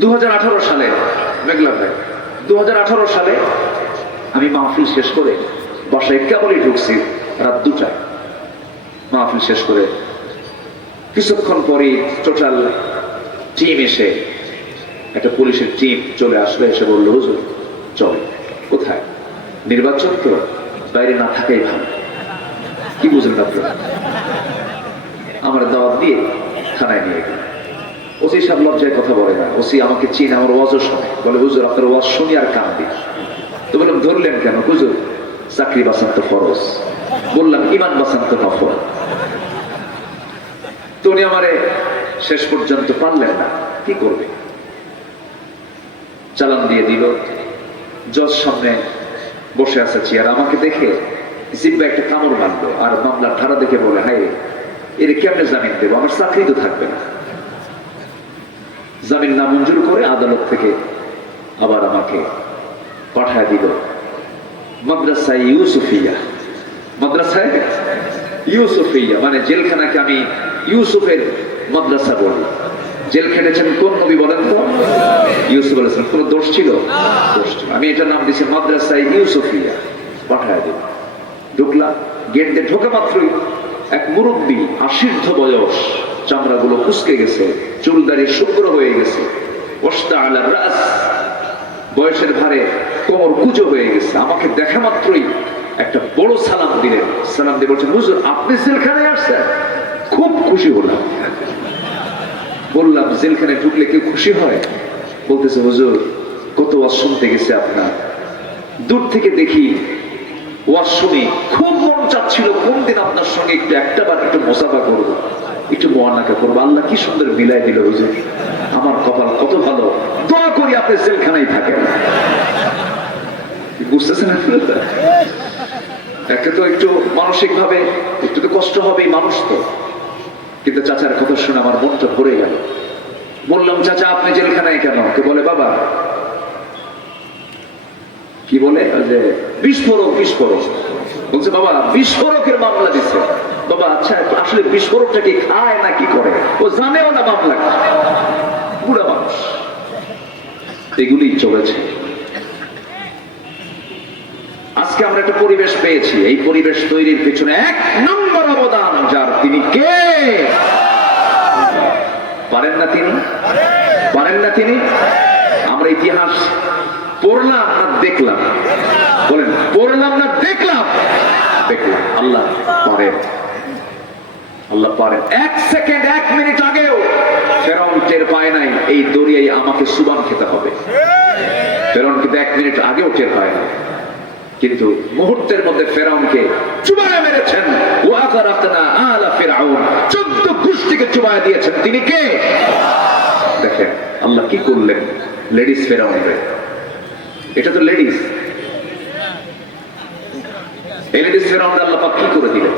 2018 সালে মেঘলা ভাই 2018 সালে আমি মাহফিল শেষ করে বাসায় কেবলই ঢুকছি রাত 2টায়। মাহফিল শেষ করে কিছুক্ষণ পরে টোটাল টিম এসে, একটা পুলিশের টিম চলে আসলো, এসে বললো হুজুর চল। কোথায়? নির্বাচন তো, বাইরে না থাকাই ভালো। কি বুঝলেন আপনারা? আমার দাওয়াত দিয়ে থানায় নিয়ে গেল। ওসি সাহেব লজ্জায় কথা বলে না। ওসি আমাকে চিনে, আমার ওয়াজও শোনে, বলে হুজুর আপনার ওয়াজ শুনি আর কান দিই। তো বললাম ধরলেন কেন? হুজুর চাকরি বাঁচান তো ফরজ। বললাম ইমান বাঁচান তো নফল। তো উনি আমারে শেষ পর্যন্ত পারলেন না, কি করবে, চালান দিয়ে দিল। জজ সামনে বসে আছে চেয়ার, আমাকে দেখে জিব্বা একটা কামড় বাঁধলো আর মামলার ধারা দেখে বলে হাই এর কেমনে জামিন দেবো, আমার চাকরি তো থাকবে না। জামিন না মঞ্জুর করে আদালত থেকে আবার আমাকে পাঠায় দিল মাদ্রাসায় ইউসুফিয়া। মাদ্রাসায় ইউসুফিয়া মানে জেলখানাকে আমি ইউসুফের মাদ্রাসা বলি। জেল খেটেছেন কোন নবী বলেন তো? ইউসুফ আলাইহিস সালাম। কোনো দোষ ছিল? দোষ ছিল। আমি এটার নাম দিয়েছি মাদ্রাসায় ইউসুফিয়া। পাঠায় দিল। ঢুকলাম, গেট দিয়ে ঢোকা মাত্রই এক মুরব্বী, আশীর্ধ বয়স, চামড়াগুলো কুঁচকে গেছে, চুলদারি শুভ্র হয়ে গেছে, ওয়াসতা আলা রাস, বয়সের ভারে কোমর কুঁজো হয়ে গেছে। আমাকে দেখা মাত্রই একটা বড় সালাম দিলেন। সালাম দিয়ে বলছেন হুজুর আপনি জেলখানায় আসছেন? খুব খুশি হলাম। বললাম জেলখানায় ঢুকলে কেউ খুশি হয়? বলতেছে হুজুর কত ওয়াজ শুনতে গেছে আপনার, দূর থেকে দেখি ওয়াজ শুনি, খুব মন চাচ্ছিল কোন দিন আপনার সঙ্গে একটাবার একটু মোসাফা করবো, একটু মোয়ানাকা করবো। আল্লাহ কি সুন্দর মিলাই দিল হুজুর, আমার কপাল কত ভালো। দোয়া করি আপনি জেলখানায় থাকেন। বুঝতেছেন আপনারা? একে তো একটু মানসিক ভাবে একটু তো কষ্ট হবে, মানুষ তো। কিন্তু চাচার কথা শুনে আমার মনটা ভরে গেল। বললাম চাচা আপনি জেলখানায় কেন? কে বলে বাবা কি বলে যে বিস্ফোরক। বিস্ফোরক বলছে বাবা বিস্ফোরকের মামলা দিচ্ছে। বাবা আচ্ছা আসলে বিস্ফোরকটা কি খায় না কি করে? ও জানেও না মামলা। বুড়া মানুষ, এগুলি চলেছে। আজকে আমরা একটা পরিবেশ পেয়েছি, এই পরিবেশ তৈরির পেছনে এক নম্বর অবদান যার, তিনি কে? পারেন না তিনি? পারেন না তিনি? আমরা ইতিহাস পড়লাম না দেখলাম? বলেন পড়লাম না দেখলাম? দেখলাম। আল্লাহ পারেন, আল্লাহ পারেন। এক সেকেন্ড এক মিনিট আগেও ফেরাউন টের পায় নাই এই দরিয়ায় আমাকে সুবান খেতে হবে। ফেরাউন কিন্তু এক মিনিট আগেও টের পায় না, কিন্তু মুহূর্তের মধ্যে ফেরাউনকে চুবায় মেরেছেন। ওয়াগারাকনা আলা ফিরআউন, 14 গোষ্ঠীকে চুবায় দিয়েছেন। তিনি কে? দেখেন আল্লাহ কি করলেন লেডিস ফেরাউনরে। এটা তো লেডিস, এই লেডিস ফেরাউন আল্লাহ পাক কি করে দিলেন।